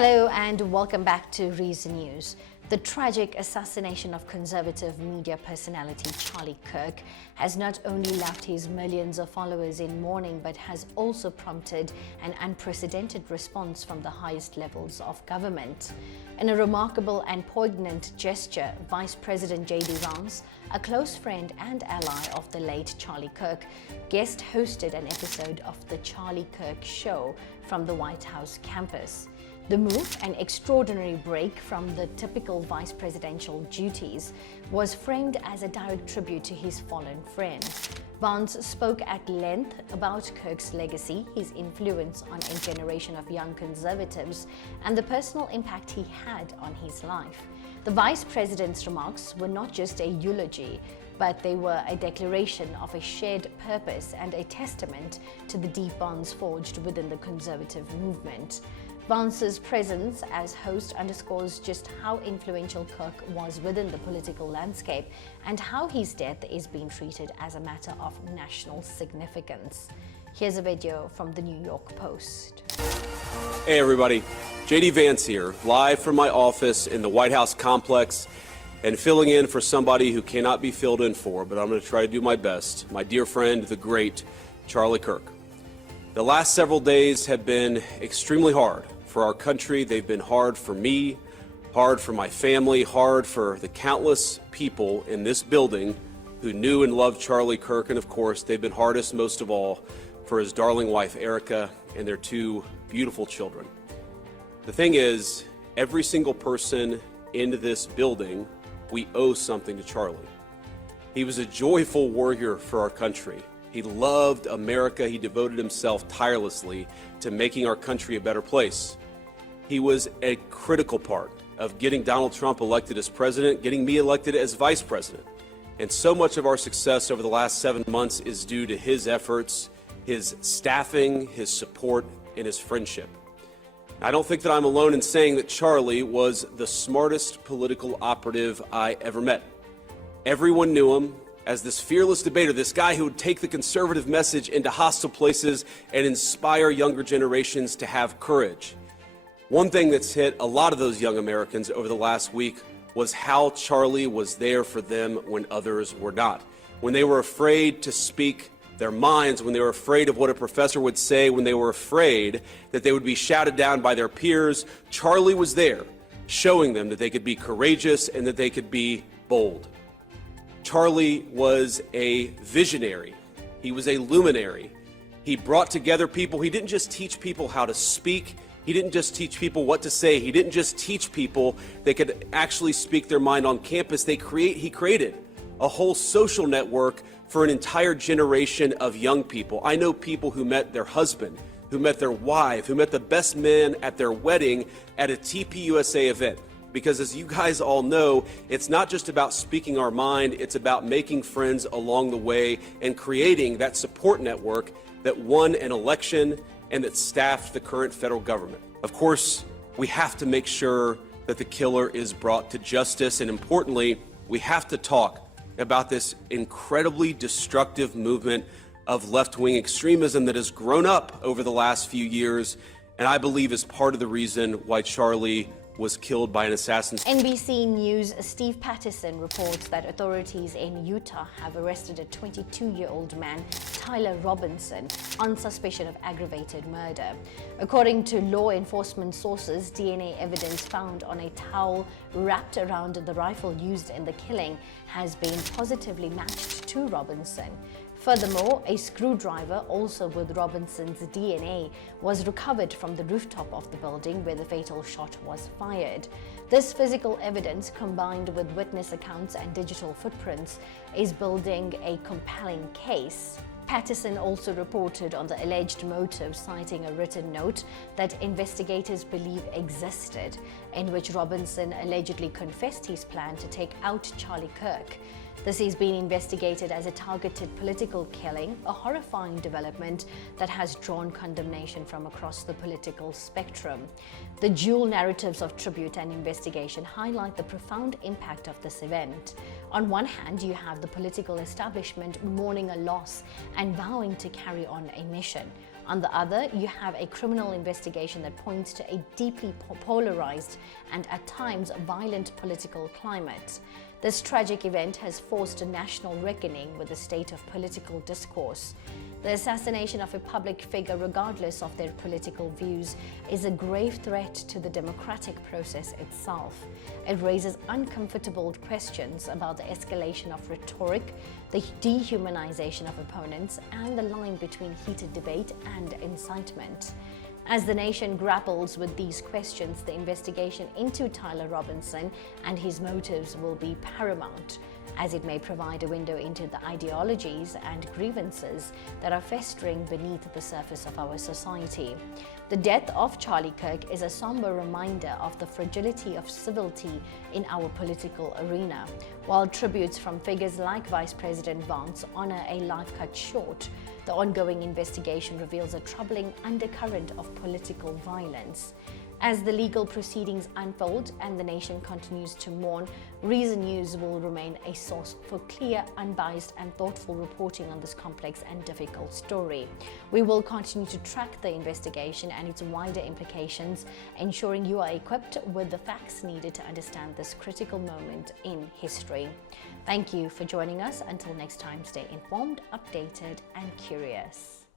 Hello and welcome back to Reason News. The tragic assassination of conservative media personality Charlie Kirk has not only left his millions of followers in mourning, but has also prompted an unprecedented response from the highest levels of government. In a remarkable and poignant gesture, Vice President J.D. Vance, a close friend and ally of the late Charlie Kirk, guest hosted an episode of the Charlie Kirk Show from the White House campus. The move, an extraordinary break from the typical vice presidential duties, was framed as a direct tribute to his fallen friend. Vance spoke at length about Kirk's legacy, his influence on a generation of young conservatives, and the personal impact he had on his life. The vice president's remarks were not just a eulogy, but they were a declaration of a shared purpose and a testament to the deep bonds forged within the conservative movement. Vance's presence as host underscores just how influential Kirk was within the political landscape and how his death is being treated as a matter of national significance. Here's a video from the New York Post. Hey everybody, J.D. Vance here, live from my office in the White House complex and filling in for somebody who cannot be filled in for, but I'm going to try to do my best, my dear friend, the great Charlie Kirk. The last several days have been extremely hard for our country. They've been hard for me, hard for my family, hard for the countless people in this building who knew and loved Charlie Kirk, and of course, they've been hardest most of all for his darling wife, Erica, and their two beautiful children. The thing is, every single person in this building, we owe something to Charlie. He was a joyful warrior for our country. He loved America. He devoted himself tirelessly to making our country a better place. He was a critical part of getting Donald Trump elected as president, getting me elected as vice president. And so much of our success over the last 7 months is due to his efforts, his staffing, his support, and his friendship. I don't think that I'm alone in saying that Charlie was the smartest political operative I ever met. Everyone knew him as this fearless debater, this guy who would take the conservative message into hostile places and inspire younger generations to have courage. One thing that's hit a lot of those young Americans over the last week was how Charlie was there for them when others were not. When they were afraid to speak their minds, when they were afraid of what a professor would say, when they were afraid that they would be shouted down by their peers, Charlie was there, showing them that they could be courageous and that they could be bold. Charlie was a visionary. He was a luminary. He brought together people. He didn't just teach people how to speak. He didn't just teach people what to say. He didn't just teach people they could actually speak their mind on campus. He created a whole social network for an entire generation of young people. I know people who met their husband, who met their wife, who met the best man at their wedding at a TPUSA event. Because as you guys all know, it's not just about speaking our mind, it's about making friends along the way and creating that support network that won an election and that staffed the current federal government. Of course, we have to make sure that the killer is brought to justice, and importantly, we have to talk about this incredibly destructive movement of left-wing extremism that has grown up over the last few years, and I believe is part of the reason why Charlie was killed by an assassin. NBC News' Steve Patterson reports that authorities in Utah have arrested a 22-year-old man, Tyler Robinson, on suspicion of aggravated murder. According to law enforcement sources, DNA evidence found on a towel wrapped around the rifle used in the killing has been positively matched to Robinson. Furthermore, a screwdriver, also with Robinson's DNA, was recovered from the rooftop of the building where the fatal shot was fired. This physical evidence, combined with witness accounts and digital footprints, is building a compelling case. Patterson also reported on the alleged motive, citing a written note that investigators believe existed, in which Robinson allegedly confessed his plan to take out Charlie Kirk. This is being investigated as a targeted political killing, a horrifying development that has drawn condemnation from across the political spectrum. The dual narratives of tribute and investigation highlight the profound impact of this event. On one hand, you have the political establishment mourning a loss and vowing to carry on a mission. On the other, you have a criminal investigation that points to a deeply polarized and at times violent political climate. This tragic event has forced a national reckoning with the state of political discourse. The assassination of a public figure, regardless of their political views, is a grave threat to the democratic process itself. It raises uncomfortable questions about the escalation of rhetoric, the dehumanization of opponents, and the line between heated debate and incitement. As the nation grapples with these questions, the investigation into Tyler Robinson and his motives will be paramount, as it may provide a window into the ideologies and grievances that are festering beneath the surface of our society. The death of Charlie Kirk is a somber reminder of the fragility of civility in our political arena. While tributes from figures like Vice President Vance honor a life cut short, the ongoing investigation reveals a troubling undercurrent of political violence. As the legal proceedings unfold and the nation continues to mourn, Reason News will remain a source for clear, unbiased and thoughtful reporting on this complex and difficult story. We will continue to track the investigation and its wider implications, ensuring you are equipped with the facts needed to understand this critical moment in history. Thank you for joining us. Until next time, stay informed, updated and curious.